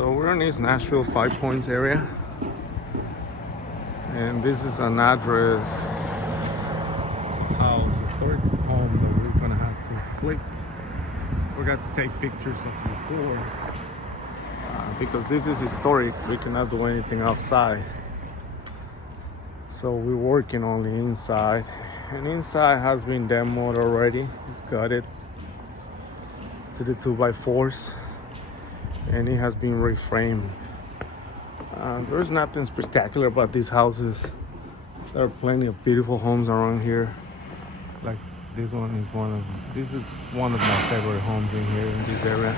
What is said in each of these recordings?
So we're in East Nashville, Five Points area, and this is an address house, historic home that we're gonna have to flip. Forgot to take pictures of before because this is historic. We cannot do anything outside, so we're working only inside. And inside has been demoed already. It's gutted to the 2x4s, and it has been reframed. There's nothing spectacular about these houses. There are plenty of beautiful homes around here. Like this one is this is one of my favorite homes in here in this area.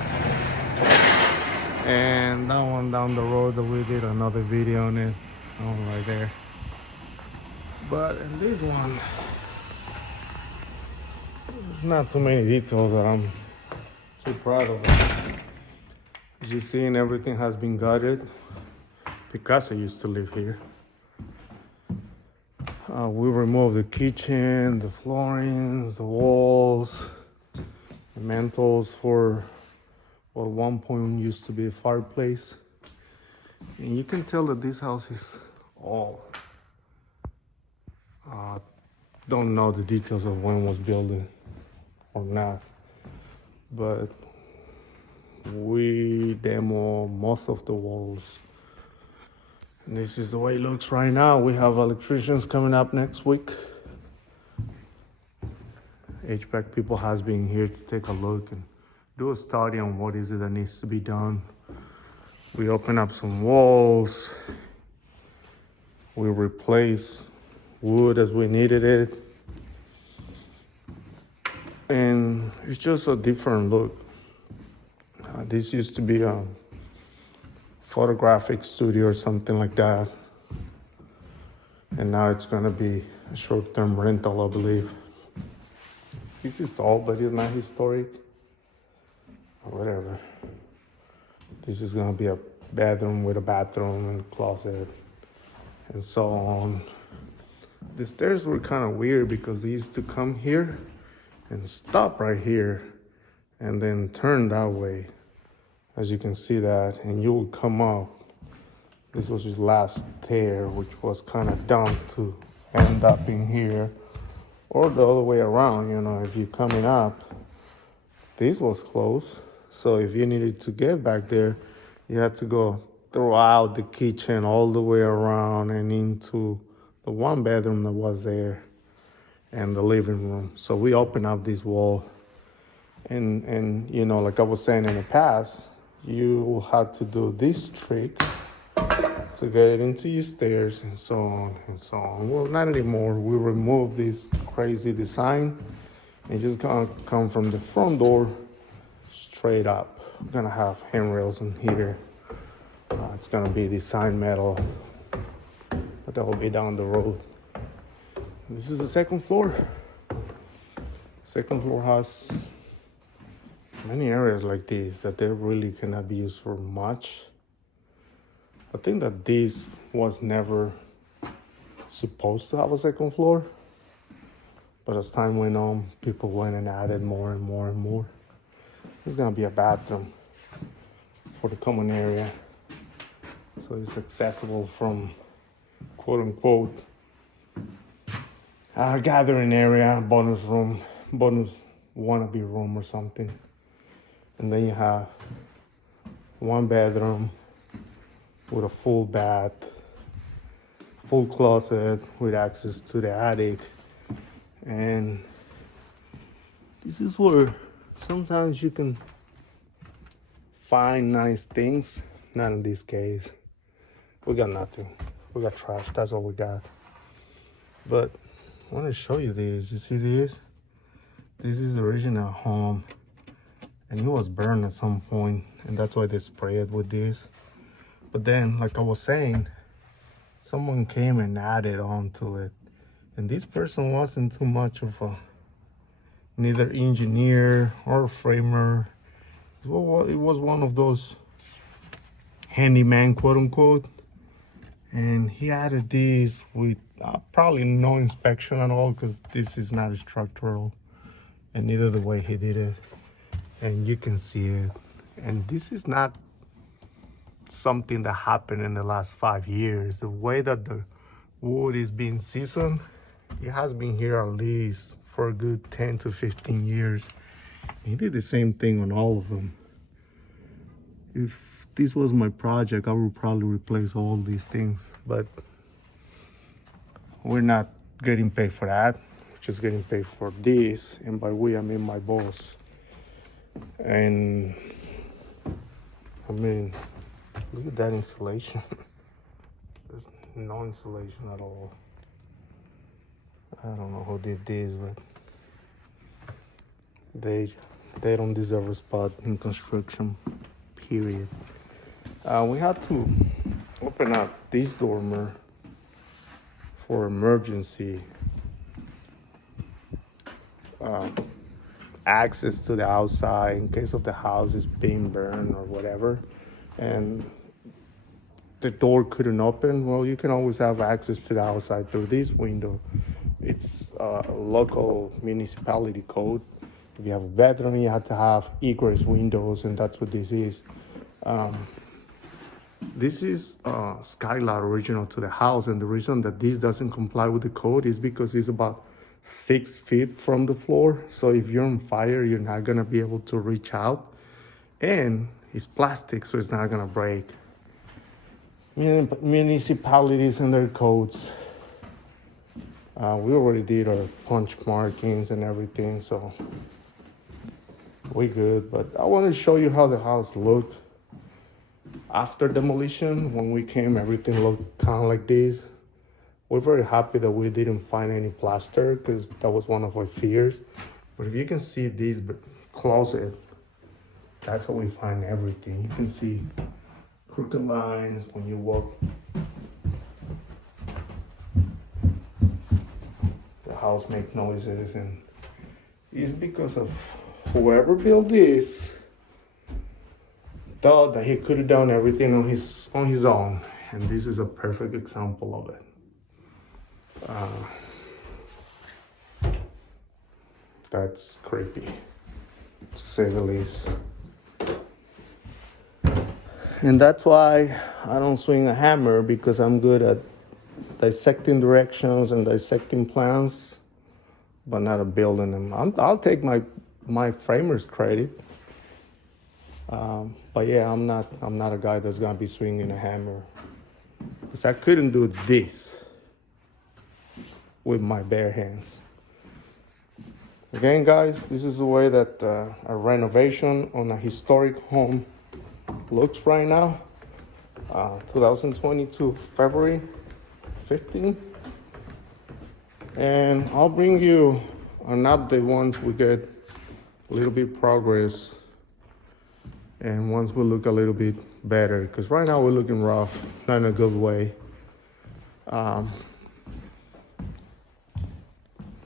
And that one down the road that we did another video on it, right there. But in this one, there's not too many details that I'm too proud of. As you see, everything has been gutted. Picasso used to live here. We removed the kitchen, the floorings, the walls, the mantles for what at one point used to be a fireplace. And you can tell that this house is all, don't know the details of when it was built or not, but we demo most of the walls. And this is the way it looks right now. We have electricians coming up next week. HVAC people has been here to take a look and do a study on what is it that needs to be done. We open up some walls. We replace wood as we needed it. And it's just a different look. This used to be a photographic studio or something like that. And now it's gonna be a short-term rental, I believe. This is old, but it's not historic. Or whatever. This is gonna be a bedroom with a bathroom and closet and so on. The stairs were kind of weird because they used to come here and stop right here and then turn that way. As you can see that, and you will come up. This was his last stair, which was kind of dumb to end up in here, or the other way around. If you're coming up, this was closed. So if you needed to get back there, you had to go throughout the kitchen all the way around and into the one bedroom that was there and the living room. So we opened up this wall, and like I was saying in the past, you will have to do this trick to get into your stairs and so on and so on. Well, not anymore. We remove this crazy design and just gonna come from the front door straight up. We're gonna have handrails in here. It's gonna be design metal, but that will be down the road. This is the second floor. Second floor has many areas like this that they really cannot be used for much. I think that this was never supposed to have a second floor, but as time went on, people went and added more and more and more. There's gonna be a bathroom for the common area, so it's accessible from quote unquote gathering area, bonus room, bonus wannabe room or something. And then you have one bedroom with a full bath, full closet with access to the attic. And this is where sometimes you can find nice things. Not in this case. We got nothing. We got trash. That's all we got. But I want to show you this. You see this? This is the original home. And it was burned at some point, and that's why they sprayed it with this. But then, like I was saying, someone came and added on to it. And this person wasn't too much of neither engineer or framer. It was one of those handyman, quote unquote. And he added these with probably no inspection at all, because this is not structural, and neither the way he did it. And you can see it. And this is not something that happened in the last 5 years. The way that the wood is being seasoned, it has been here at least for a good 10 to 15 years. He did the same thing on all of them. If this was my project, I would probably replace all these things, but we're not getting paid for that. We're just getting paid for this, and by we, I mean my boss. And I mean, look at that insulation. There's no insulation at all. I don't know who did this, but they don't deserve a spot in construction, period. We had to open up this dormer for emergency access to the outside in case of the house is being burned or whatever, and the door couldn't open. Well, you can always have access to the outside through this window. It's a local municipality code. If you have a bedroom, you have to have egress windows, and that's what this is. This is a skylight original to the house, and the reason that this doesn't comply with the code is because it's about 6 feet from the floor. So if you're on fire, you're not gonna be able to reach out. And it's plastic, so it's not gonna break. Municipalities and their codes. We already did our punch markings and everything, so we good. But I want to show you how the house looked after demolition. When we came, everything looked kind of like this. We're very happy that we didn't find any plaster, because that was one of our fears. But if you can see this closet, that's how we find everything. You can see crooked lines when you walk. The house make noises, and it's because of whoever built this thought that he could have done everything on his own, and this is a perfect example of it. That's creepy, to say the least. And that's why I don't swing a hammer, because I'm good at dissecting directions and dissecting plans, but not at building them. I'll take my framer's credit. But yeah, I'm not a guy that's gonna be swinging a hammer, because I couldn't do this with my bare hands. Again, guys, this is the way that a renovation on a historic home looks right now. 2022 February 15. And I'll bring you an update once we get a little bit progress, and once we look a little bit better, because right now we're looking rough, not in a good way.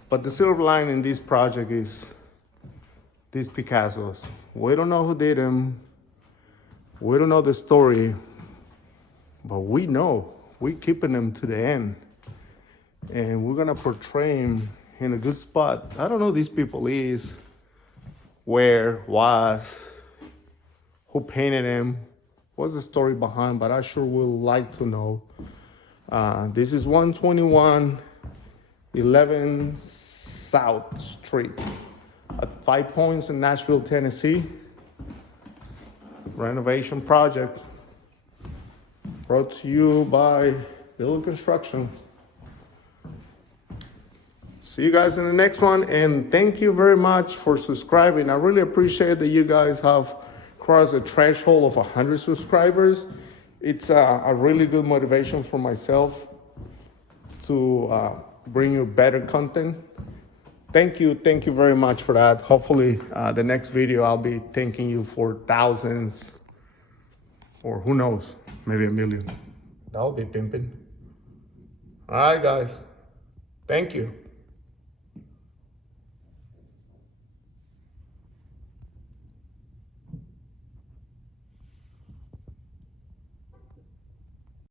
But the silver line in this project is these Picassos. We don't know who did them. We don't know the story, but we know we're keeping them to the end, and we're gonna portray them in a good spot. I don't know who these people is, where, was, who painted them, what's the story behind, but I sure would like to know. This is 121 11 South Street at 5 Points in Nashville, Tennessee. Renovation project brought to you by Bill Construction. See you guys in the next one, and thank you very much for subscribing. I really appreciate that you guys have crossed the threshold of 100 subscribers. It's a really good motivation for myself to bring you better content. Thank you very much for that. Hopefully the next video I'll be thanking you for thousands, or who knows, maybe 1 million. That'll be pimping. All right, guys. Thank you.